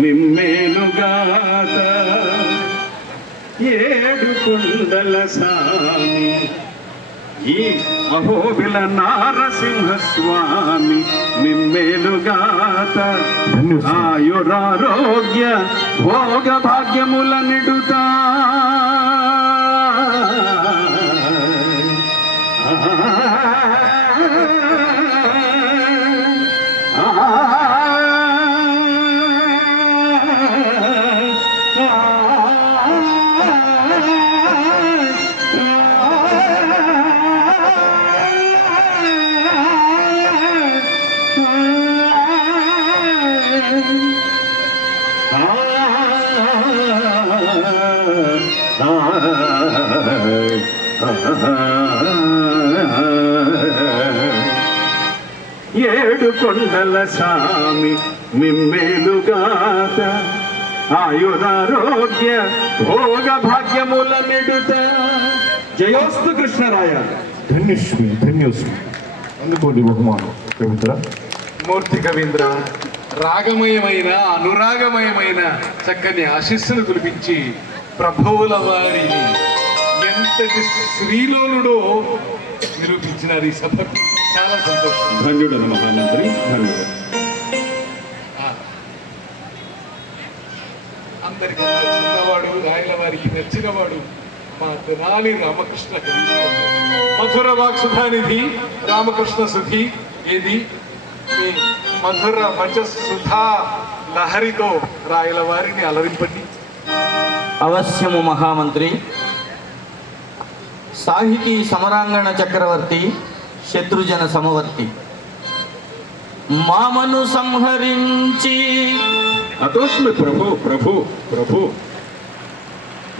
మిమ్మేలుగాత ఏడు కుండల సామి ఈ అహోబిల నారసింహ స్వామి మిమ్మేలుగాత ఆయురారోగ్య భోగ భాగ్యముల నిడుతా కొండల సామి మిమ్మేలుగాత ఆయురారోగ్య భోగ భాగ్యముల నిడుత. జయోస్తు కృష్ణరాయ. ధన్యస్మి ధన్యోస్మి. అందుకోండి బహుమానం కవిత్ర మూర్తి కవీంద్ర రాగమయమైన అనురాగమయమైన చక్కని ఆశీస్సులు కురిపించి ప్రభువుల వారిని. ఎంతటి శ్రీలోనుడో నిరూపించినారు ఈ సభ చాలా సంతోషం. ధన్యుడను మహామంత్రి ధన్యుడు. అందరికీ నచ్చినవాడు రాయల వారికి నచ్చినవాడు మా తెనాలి రామకృష్ణ. మధుర వాక్సుధానిధి రామకృష్ణ సుధి ఏది? మీ మధుర మచ సుధా లహరితో రాయల వారిని అలరింపండి. అవశ్యము మహామంత్రి. సాహితీ సమరాంగణ చక్రవర్తి శత్రుజన సమవర్తి. మామను సంహరించి. అతోష్మి ప్రభు ప్రభు ప్రభు.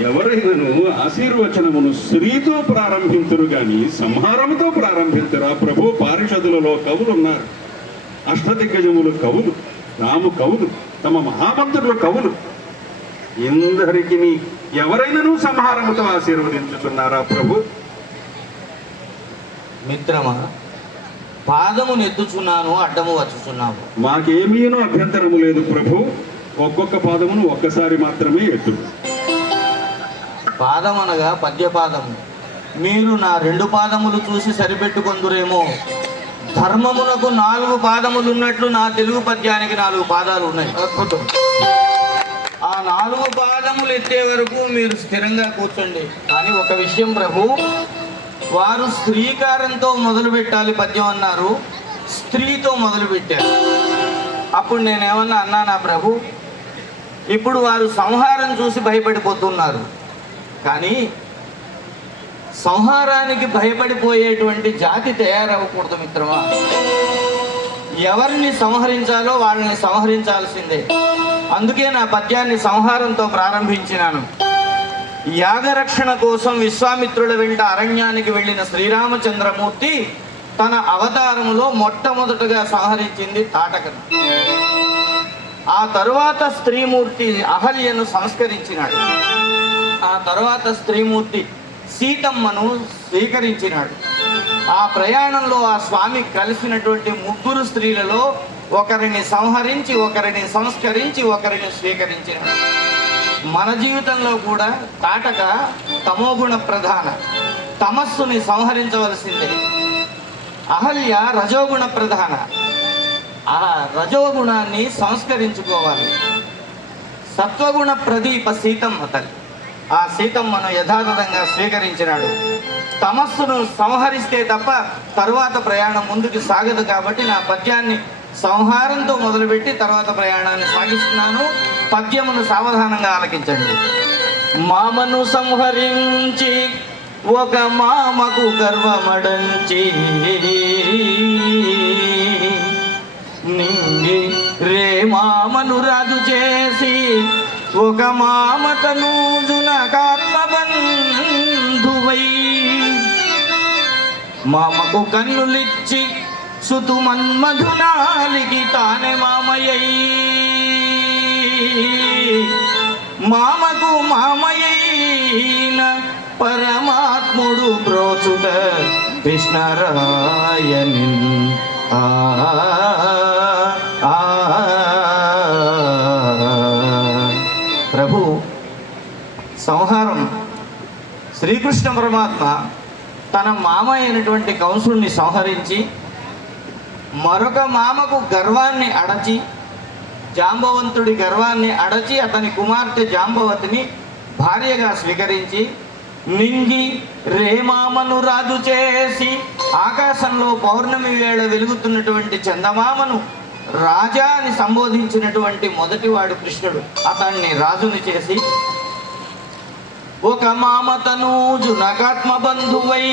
ఎవరైనాను ఆశీర్వచనమును స్త్రీతో ప్రారంభించరు గాని సంహారముతో ప్రారంభించరా ప్రభు. పారిషదులలో కవులు ఉన్నారు అష్టదిగ్గజములు కవులు రాము కవులు తమ మహామంత్రులు కవులు. ఇందరికి ఎవరైనను సంహారముతో ఆశీర్వదించుతున్నారా ప్రభు? మిత్రమా? పాదము నెత్తుచున్నాను అడ్డము వచ్చుచున్నావు మాకేమీనూ అభ్యంతరము లేదు ప్రభు. ఒక్కొక్క పాదమును ఒక్కసారి మాత్రమే ఎత్తు. పాదం అనగా పద్యపాదము. మీరు నా రెండు పాదములు చూసి సరిపెట్టుకొందురేమో. ధర్మమునకు నాలుగు పాదములు ఉన్నట్లు నా తెలుగు పద్యానికి నాలుగు పాదాలు ఉన్నాయి అద్భుతం. ఆ నాలుగు పాదములు ఎత్తే వరకు మీరు స్థిరంగా కూర్చోండి. కానీ ఒక విషయం ప్రభు వారు స్త్రీకారంతో మొదలు పెట్టాలి పద్యం అన్నారు. స్త్రీతో మొదలు పెట్టారు. అప్పుడు నేనేమన్నా అన్నానా ప్రభు? ఇప్పుడు వారు సంహారం చూసి భయపడిపోతున్నారు. కానీ సంహారానికి భయపడిపోయేటువంటి జాతి తయారవ్వకూడదు మిత్రమా? ఎవరిని సంహరించాలో వాళ్ళని సంహరించాల్సిందే. అందుకే నా పద్యాన్ని సంహారంతో ప్రారంభించినాను. యాగరక్షణ కోసం విశ్వామిత్రుల వెంట అరణ్యానికి వెళ్ళిన శ్రీరామచంద్రమూర్తి తన అవతారంలో మొట్టమొదటగా సంహరించింది తాటకను ఆ తరువాత స్త్రీమూర్తి అహల్యను సంస్కరించినాడు. ఆ తరువాత స్త్రీమూర్తి సీతమ్మను స్వీకరించినాడు. ఆ ప్రయాణంలో ఆ స్వామి కలిసినటువంటి ముగ్గురు స్త్రీలలో ఒకరిని సంహరించి ఒకరిని సంస్కరించి ఒకరిని స్వీకరించినాడు. మన జీవితంలో కూడా తాటక తమోగుణ ప్రధాన తమస్సుని సంహరించవలసిందే. అహల్య రజోగుణ ప్రధాన. ఆ రజోగుణాన్ని సంస్కరించుకోవాలి. సత్వగుణ ప్రదీప సీతమ్మ తల్లి. ఆ సీతమ్మను యథాతథంగా స్వీకరించినాడు. తమస్సును సంహరిస్తే తప్ప తరువాత ప్రయాణం ముందుకు సాగదు కాబట్టి నా పద్యాన్ని సంహారంతో మొదలుపెట్టి తర్వాత ప్రయాణాన్ని సాగిస్తున్నాను. పద్యమును సావధానంగా ఆలకించండి. మామను సంహరించి ఒక మామకు గర్వమడంచి నింగి రే మామను రాజు చేసి ఒక మామతను కర్మబంధువై మామకు కన్నులిచ్చి సుతు మన్మధునాలికి తానే మామయ్యై. మామకు మామయైన పరమాత్ముడు బ్రోచుట కృష్ణరాయని ఆ ప్రభు సంహారం. శ్రీకృష్ణ పరమాత్మ తన మామ అయినటువంటి కంసుడిని సంహరించి మరొక మామకు గర్వాన్ని అడచి జాంబవంతుడి గర్వాన్ని అడచి అతని కుమార్తె జాంబవతిని భార్యగా స్వీకరించి నింగి రేమామను రాజు చేసి ఆకాశంలో పౌర్ణమి వేళ వెలుగుతున్నటువంటి చందమామను రాజా అని సంబోధించినటువంటి మొదటివాడు కృష్ణుడు. అతన్ని రాజుని చేసి ఒక మామతను జునకాత్మ బంధువై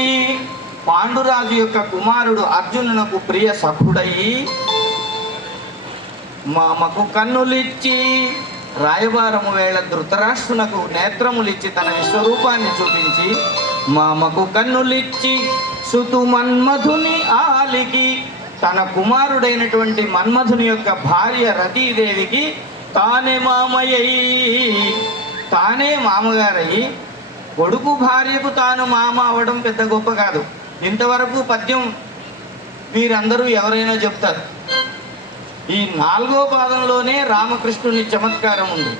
పాండురాజు యొక్క కుమారుడు అర్జునునకు ప్రియ సఖుడయి మామకు కన్నులిచ్చి రాయబారము వేళ ధృతరాష్ట్రునకు నేత్రములిచ్చి తన విశ్వరూపాన్ని చూపించి మామకు కన్నులిచ్చి సుతు మన్మధుని ఆలికి తన కుమారుడైనటువంటి మన్మధుని యొక్క భార్య రతీదేవికి తానే మామయ్యి తానే మామగారయ్యి. కొడుకు భార్యకు తాను మామ అవడం పెద్ద గొప్ప కాదు. ఇంతవరకు పద్యం వీరందరూ ఎవరైనా చెప్తారు. ఈ నాలుగో పాదంలోనే రామకృష్ణుని చమత్కారం ఉంది.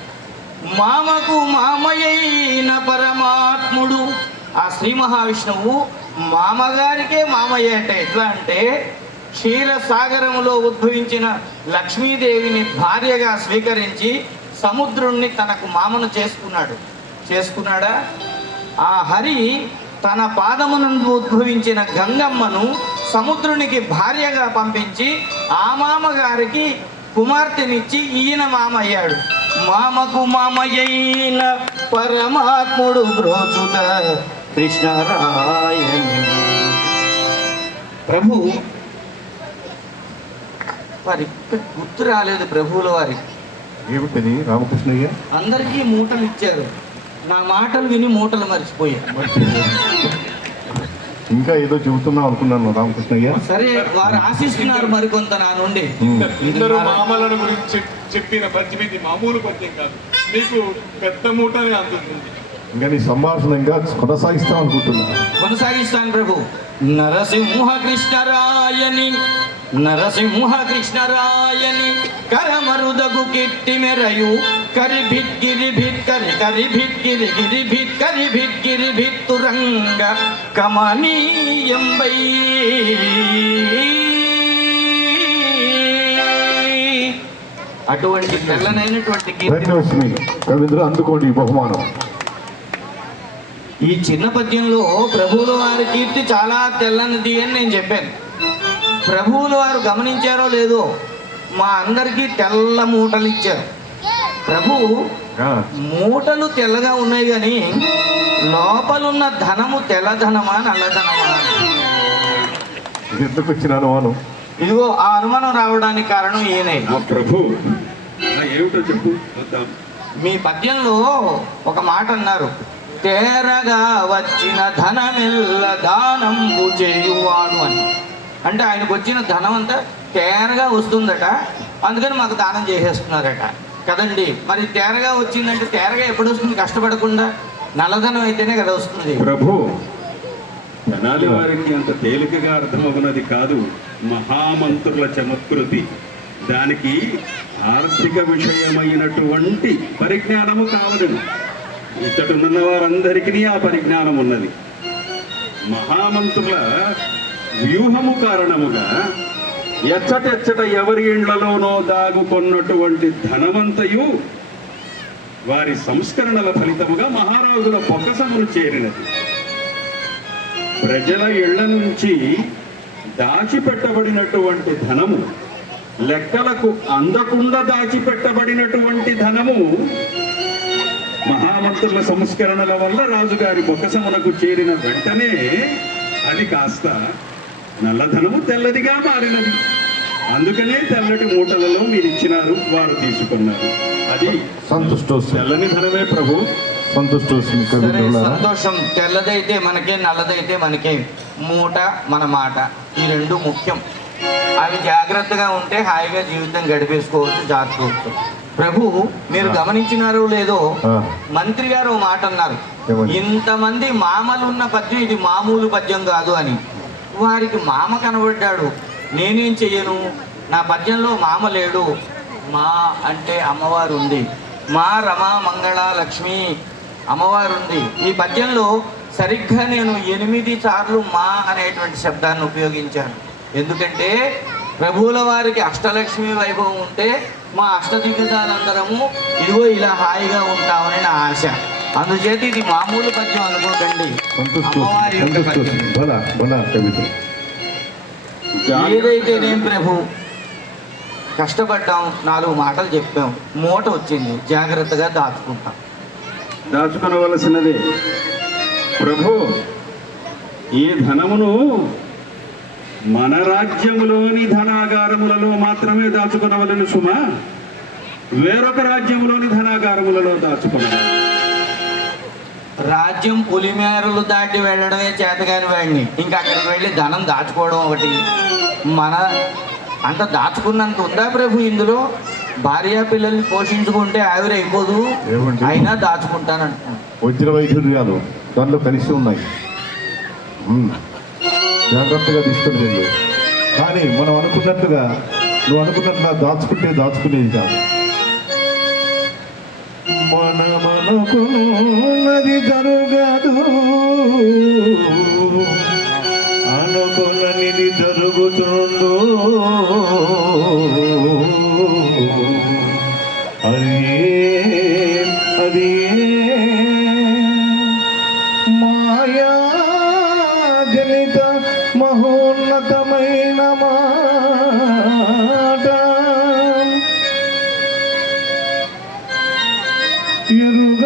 మామకు మామయ్యైన పరమాత్ముడు. ఆ శ్రీ మహావిష్ణువు మామగారికే మామయ్య అంటే ఎట్లా అంటే క్షీరసాగరములో ఉద్భవించిన లక్ష్మీదేవిని భార్యగా స్వీకరించి సముద్రుణ్ణి తనకు మామను చేసుకున్నాడు. చేసుకున్నాడా? ఆ హరి తన పాదమునందు ఉద్భవించిన గంగమ్మను సముద్రునికి భార్యగా పంపించి ఆ మామగారికి కుమార్తెనిచ్చి ఈయన మామ అయ్యాడు మామకు మామయ్యైన పరమాత్ముడు బ్రోచుత కృష్ణరాయని ప్రభు వారి గుర్తు రాలేదు ప్రభువుల వారికి. ఏమిటది? రామకృష్ణయ్య? అందరికీ మూటలు ఇచ్చారు. నా మాటలు విని మూటలు మర్చిపోయారు. ఇంకా ఏదో చెబుతున్నావు అనుకున్నాను రామకృష్ణయ్య. సరే వారు ఆశిస్తున్నారు మరికొంత నా నుండి. ఇద్దరు మామలను గురించి చెప్- చెప్పిన పద్యం ఇది మామూలు పద్యం కాదు. మీకు పెద్ద మూటనే అందుతుంది. ఇంకా నీ సంభాషణ ఇంకా కొనసాగిస్తాం అనుకుంటున్నా. కొనసాగిస్తాను ప్రభు. నరసింహ కృష్ణరాయని నరసింహ కృష్ణరాయని కరమరుదగు కీర్తి మెరయు. కరి భిత్ గిరి భిత్ కరి కరి భిత్ గిరి కరి భిత్ గిరి భిత్ తురంగ కమనీయంబై. అటువంటి తెల్లనైనటువంటి కీర్తి. అందుకోండి ఈ బహుమానం. ఈ చిన్న పద్యంలో ప్రభువుల వారి కీర్తి చాలా తెల్లనిది అని నేను చెప్పాను. ప్రభువుల వారు గమనించారో లేదో మా అందరికీ తెల్ల మూటలు ఇచ్చారు. ప్రభు ఆ, మూటలు తెల్లగా ఉన్నాయి కానీ లోపలున్న ధనము తెల్లధనమా నల్లధనమా? ఎందుకు వచ్చిన అనుమానం ఇదిగో ఆ అనుమానం రావడానికి కారణం ఈయనే. ఆ ప్రభు. ఏమిటో చెప్పు మీ పద్యంలో ఒక మాట అన్నారు. తేరగా వచ్చిన ధనమెల్ల దానంబు చేయువాడు అని. అంటే ఆయనకు వచ్చిన ధనం అంతా తేరగా వస్తుందట. అందుకని మాకు దానం చేసేస్తున్నారట. కదండి? మరి తేరగా వచ్చిందంటే తేరగా ఎప్పుడు వస్తుంది? కష్టపడకుండా నల్లధనం అయితేనే కదా వస్తుంది. ప్రభు తెనాలి వారికి అంత తేలికగా అర్థమవునది కాదు. మహామంత్రుల చమత్కృతి. దానికి ఆర్థిక విషయమైనటువంటి పరిజ్ఞానము కావలను ఇచ్చటున్న వారందరికీ ఆ పరిజ్ఞానం ఉన్నది మహామంత్రుల వ్యూహము కారణముగా ఎచ్చటెచ్చట ఎవరి ఇండ్లలోనో దాగుకొన్నటువంటి ధనమంతయు వారి సంస్కరణల ఫలితముగా మహారాజుల పొక్కసమును చేరినది. ప్రజల ఇళ్ళ నుంచి దాచిపెట్టబడినటువంటి ధనము లెక్కలకు అందకుండా దాచిపెట్టబడినటువంటి ధనము మహామంత్రుల సంస్కరణల వల్ల రాజుగారి బొక్కసమునకు చేరిన వెంటనే అది కాస్త నల్లధనము తెల్లదిగా మారినది. అందుకనే తెల్లటి మూటలలో మీరు ఇచ్చినారు వారు తీసుకున్నారు. అది సంతుష్టోస్మి తెల్లని ధనమే ప్రభు. కవిత్రులారా సంతోషం. తెల్లదైతే మనకే నల్లదైతే మనకే. మూట మన మాట. ఈ రెండు ముఖ్యం. అవి జాగ్రత్తగా ఉంటే హాయిగా జీవితం గడిపేసుకోవచ్చు జాగ్రత్త ప్రభు మీరు గమనించినారో లేదో మంత్రి గారు మాట అన్నారు? ఇంతమంది మామలున్న పద్యం ఇది మామూలు పద్యం కాదు అని. వారికి మామ కనబడ్డాడు. నేనేం చెయ్యను? నా పద్యంలో మామ లేడు. మా అంటే అమ్మవారు ఉంది మా రమ మంగళ లక్ష్మి అమ్మవారు ఉంది ఈ పద్యంలో సరిగ్గా నేను ఎనిమిది సార్లు మా అనేటువంటి శబ్దాన్ని ఉపయోగించాను. ఎందుకంటే ప్రభువుల వారికి అష్టలక్ష్మి వైభవం ఉంటే మా అష్టదిగ్గజాలందరము ఇదిగో ఇలా హాయిగా ఉంటామని నా ఆశ. అందుచేత ఇది మామూలు పద్యం అనుకోకండి. ఏదైతే నేను ప్రభు? కష్టపడ్డాం నాలుగు మాటలు చెప్పాం. మూట వచ్చింది. జాగ్రత్తగా దాచుకుంటాం. దాచుకొనవలసినదే. ప్రభు ఈ ధనమును మన రాజ్యములోని ధనాగారములలో మాత్రమే దాచుకొనవలను సుమా. వేరొక రాజ్యములోని ధనాగారములలో దాచుకొనవాలి రాజ్యం పులిమేరలు దాటి వెళ్ళడమే చేతగాని వాడిని. ఇంకా అక్కడికి వెళ్ళి ధనం దాచుకోవడం ఒకటి. మన అంత దాచుకున్నంత ఉందా ప్రభు ఇందులో? భార్య పిల్లల్ని పోషించుకుంటే ఆవిరైపోదు? అయినా దాచుకుంటానంటున్నాను వజ్ర వైఢూర్యాలు దానిలో కలిసి ఉన్నాయి. జాగ్రత్తగా తీసుకుని వెళ్ళు. కానీ మనం అనుకున్నట్టుగా నువ్వు అనుకున్నట్టుగా దాచుకుంటే దాచుకునేది కాదు. మనమనుకున్నది జరుగదు. అనుకున్నది జరుగుతుందో. అది ఏ- అది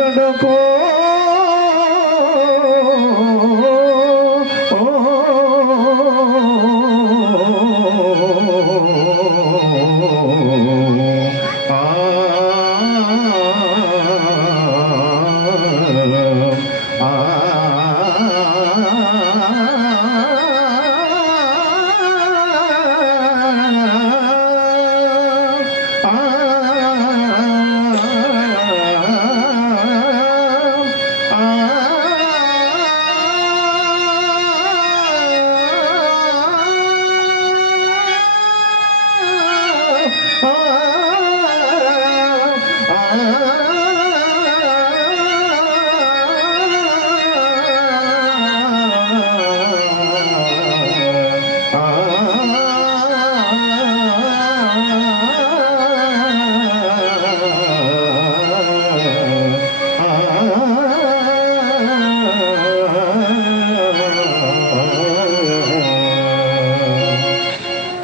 കൊടുക്കൂ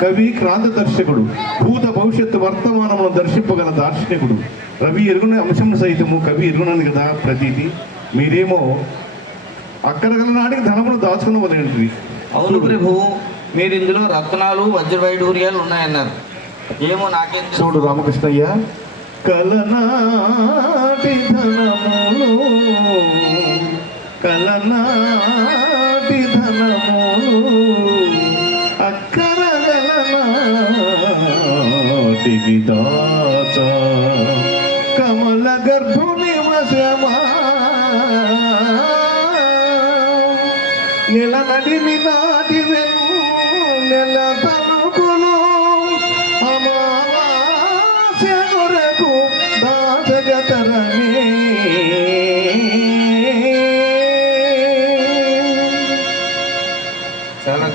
కవి క్రాంత దర్శకుడు భూత భవిష్యత్తు వర్తమానమును దర్శింపగల దార్శనికుడు. రవి ఎరుగున అంశం సహితము కవి ఎరుగునది కదా ప్రతీతి. మీరేమో అక్కడగల నాటికి ధనమును వదిలింటివి అవును ప్రభు మీరు ఇందులో రత్నాలు వజ్రవైడూర్యాలు ఉన్నాయన్నారు. ఏమో నాకేం. చూడు రామకృష్ణయ్య. కలనాటి ధనములు కలనాటి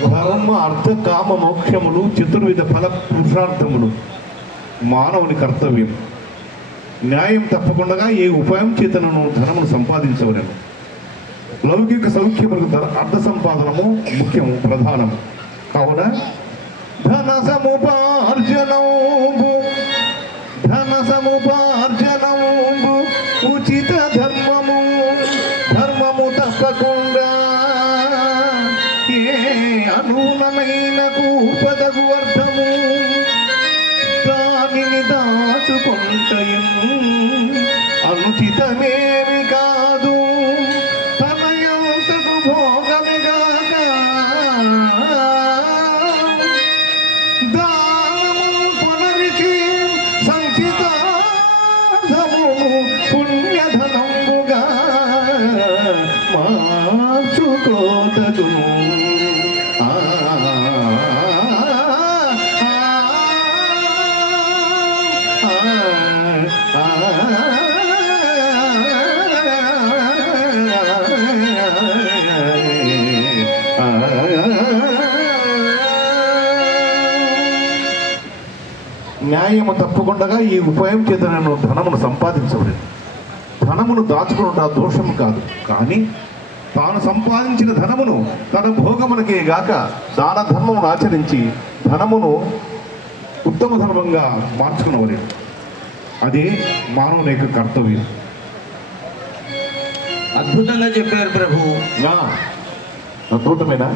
ధర్మ అర్థ కామ మోక్షములు చతుర్విధ ఫల పురుషార్థములు. మానవుని కర్తవ్యం. న్యాయం తప్పకుండా ఏ ఉపాయం చేతనను ధనమును సంపాదించవలను. లౌకిక సౌఖ్యములకు అర్థ సంపాదనము ముఖ్యము ప్రధానము. కావున ధన సముపార్జనంబు ధన సముపా అనూనమైన పదగు అర్థము. దానిని దాచుకుంటయం అనుచితమేమి తప్పకుండా ఈ ఉపాయం చేత నేను ధనమును సంపాదించబడింది ధనమును దాచుకున్న దోషము కాదు. కానీ తాను సంపాదించిన ధనమును తన భోగమునకే గాక దాన ధర్మమును ఆచరించి ధనమును ఉత్తమ ధర్మంగా మార్చుకున్నవలేదు అదే మానవుని యొక్క కర్తవ్యం. అద్భుతంగా చెప్పారు ప్రభు. అద్భుతమైన?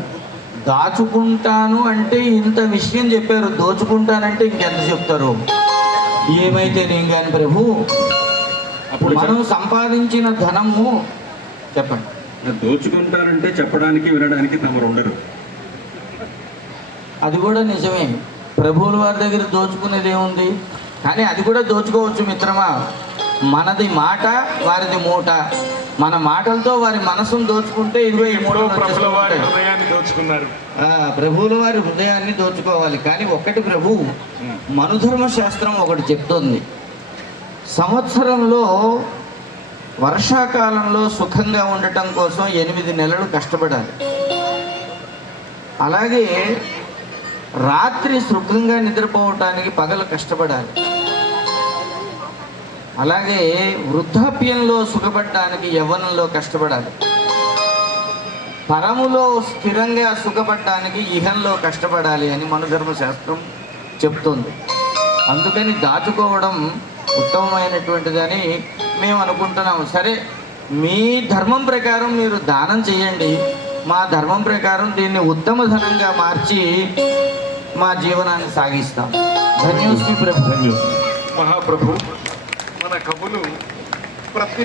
దాచుకుంటాను అంటే ఇంత విషయం చెప్పారు. దోచుకుంటానంటే ఇంకెంత చెప్తారు? ఏమైతే నేను కానీ ప్రభు అప్పుడు మనం సంపాదించిన ధనము చెప్పండి. దోచుకుంటారంటే చెప్పడానికి వినడానికి తమరు ఉండరు అది కూడా నిజమే. ప్రభువుల వారి దగ్గర దోచుకునేది ఏముంది? కానీ అది కూడా దోచుకోవచ్చు మిత్రమా? మనది మాట వారిది మూట. మన మాటలతో వారి మనసును దోచుకుంటే ప్రభుల వారి వచ్చేస్తుంటాయి. హృదయాన్ని దోచుకున్నారు. ఆ, ప్రభువుల వారి హృదయాన్ని దోచుకోవాలి. కానీ ఒక్కటి ప్రభు మనుధర్మ శాస్త్రం ఒకటి చెప్తోంది. సంవత్సరంలో వర్షాకాలంలో సుఖంగా ఉండటం కోసం ఎనిమిది నెలలు కష్టపడాలి. అలాగే రాత్రి సుఖంగా నిద్రపోవటానికి పగలు కష్టపడాలి. అలాగే వృద్ధాప్యంలో సుఖపడటానికి యవ్వనంలో కష్టపడాలి. పరములో స్థిరంగా సుఖపడటానికి ఇహంలో కష్టపడాలి అని మనుధర్మ శాస్త్రం చెప్తుంది. అందుకని దాచుకోవడం ఉత్తమమైనటువంటిదని మేము అనుకుంటున్నాము. సరే మీ ధర్మం ప్రకారం మీరు దానం చేయండి. మా ధర్మం ప్రకారం దీన్ని ఉత్తమ ధనంగా మార్చి మా జీవనాన్ని సాగిస్తాం. ధన్యోస్మి ప్రభు. మహాప్రభు. మన కవులు ప్రతి